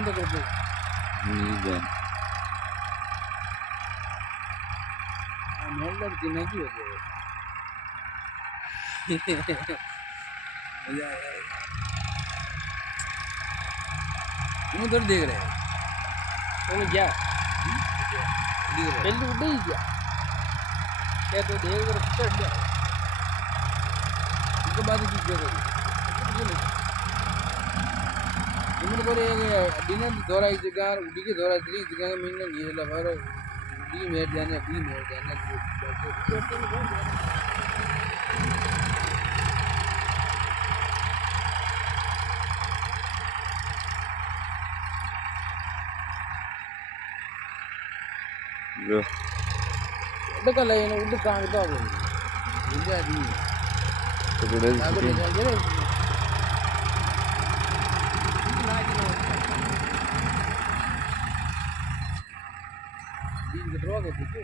बंद कर दो ठीक है मोहल्ला जिन्ना की हो गया मजा आया तुम उधर देख रहे हो तुम क्या पहले उड़े ही क्या क्या तो देख कर चढ़ गया उसके बाद की क्या करी तुमने को एक डिनर दौरा इस जगह उड़ी के दौरा इस जगह मैंने ये लगा बी मेर जाने जो उड़का लाइन उड़ काम तो हो इंडिया दी तो बड़े आगे ले जाए दिन के दरवाजे पे क्यों